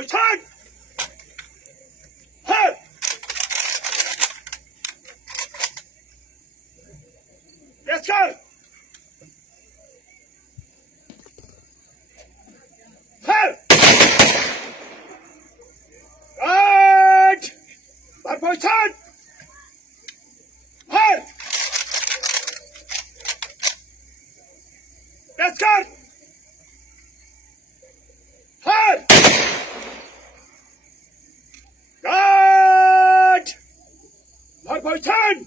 position. Halt. Let's go. Halt. Right. Back position. Halt. Let's go. Halt. Right. Back position.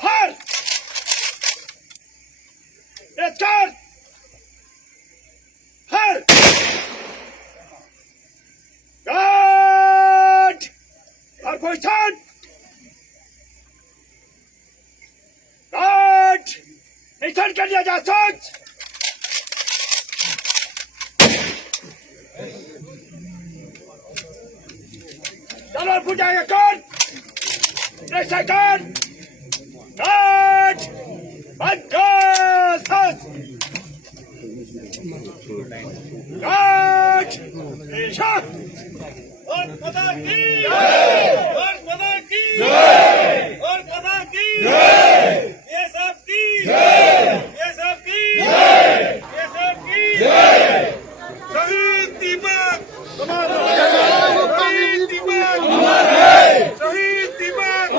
Halt. Let's go. Halt. Right. Back position. Right. Return कर दिया जासूस चलो फुट जाएगा कौन एक second right बंदोबस्त right shot और खुदा की जय और खुदा की जय और खुदा की जय ये सब की जय ये सब की जय ये सब की जय शहीद दीपक शहीद दीपक शहीद दीपक